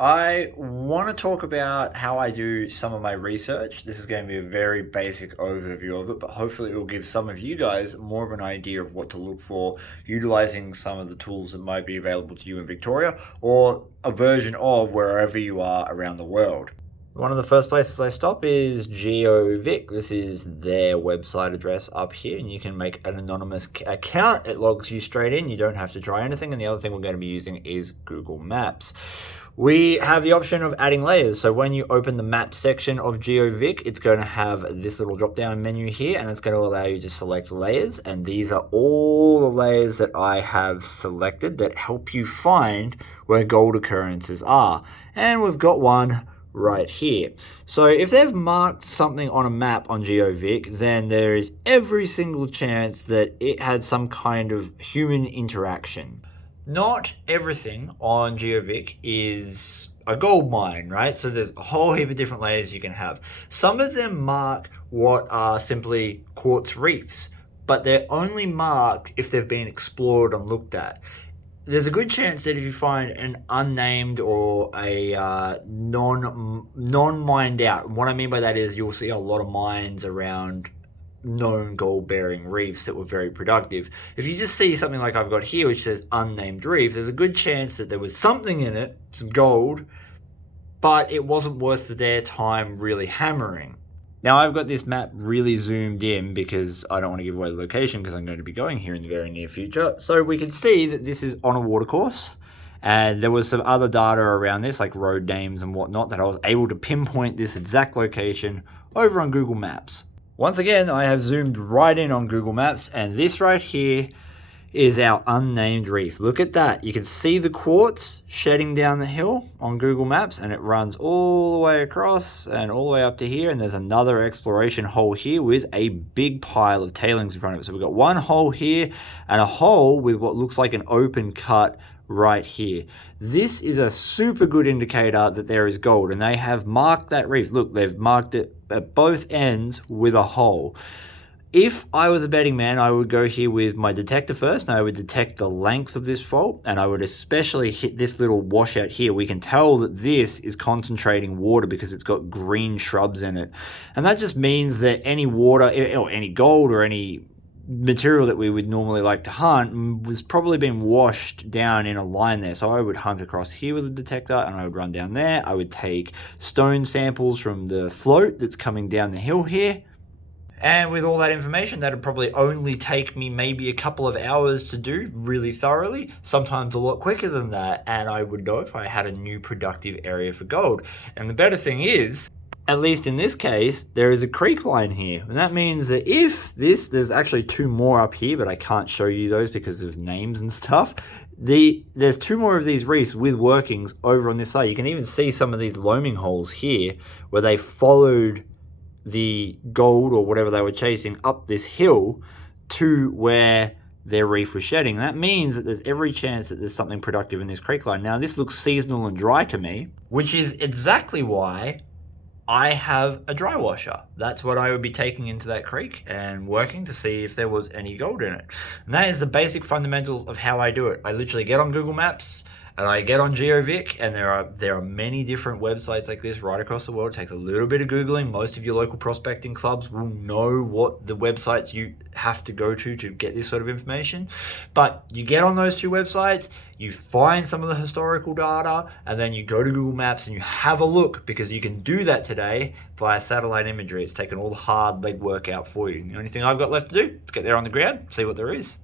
I want to talk about how I do some of my research. This is going to be a very basic overview of it, but hopefully it will give some of you guys more of an idea of what to look for, utilizing some of the tools that might be available to you in Victoria or a version of wherever you are around the world. One of the first places I stop is Geovic. This is their website address up here, and you can make an anonymous account. It logs you straight in. You don't have to try anything. And the other thing we're going to be using is Google Maps. We have the option of adding layers. So when you open the map section of Geovic, it's going to have this little drop down menu here, and it's going to allow you to select layers. And these are all the layers that I have selected that help you find where gold occurrences are. And we've got one right here. So if they've marked something on a map on Geovic, then there is every single chance that it had some kind of human interaction. Not everything on Geovic is a gold mine, right? So there's a whole heap of different layers you can have. Some of them mark what are simply quartz reefs, but they're only marked if they've been explored and looked at. There's a good chance that if you find an unnamed or a non-mined out, what I mean by that is you'll see a lot of mines around known gold-bearing reefs that were very productive. If you just see something like I've got here, which says unnamed reef, there's a good chance that there was something in it, some gold, but it wasn't worth their time really hammering. Now I've got this map really zoomed in because I don't want to give away the location because I'm going to be going here in the very near future. So we can see that this is on a watercourse, and there was some other data around this like road names and whatnot that I was able to pinpoint this exact location over on Google Maps. Once again, I have zoomed right in on Google Maps, and this right here is our unnamed reef. Look at that. You can see the quartz shedding down the hill on Google Maps, and it runs all the way across and all the way up to here, and there's another exploration hole here with a big pile of tailings in front of it. So we've got one hole here and a hole with what looks like an open cut right here. This is a super good indicator that there is gold, and they have marked that reef. Look, they've marked it at both ends with a hole. If I was a betting man, I would go here with my detector first, and I would detect the length of this fault, and I would especially hit this little washout here. We can tell that this is concentrating water because it's got green shrubs in it. And that just means that any water, or any gold, or any material that we would normally like to hunt was probably been washed down in a line there. So I would hunt across here with a detector, and I would run down there. I would take stone samples from the float that's coming down the hill here. And with all that information, that'd probably only take me maybe a couple of hours to do really thoroughly, sometimes a lot quicker than that. And I would know if I had a new productive area for gold. And the better thing is, at least in this case, there is a creek line here. And that means that if there's actually two more up here, but I can't show you those because of names and stuff. There's two more of these reefs with workings over on this side. You can even see some of these loaming holes here where they followed the gold or whatever they were chasing up this hill to where their reef was shedding. That means that there's every chance that there's something productive in this creek line. Now, this looks seasonal and dry to me, which is exactly why I have a dry washer. That's what I would be taking into that creek and working to see if there was any gold in it. And that is the basic fundamentals of how I do it. I literally get on Google Maps, and I get on Geovic, and there are many different websites like this right across the world. It takes a little bit of Googling. Most of your local prospecting clubs will know what the websites you have to go to get this sort of information. But you get on those two websites, you find some of the historical data, and then you go to Google Maps and you have a look, because you can do that today via satellite imagery. It's taken all the hard legwork out for you. The only thing I've got left to do is get there on the ground, see what there is.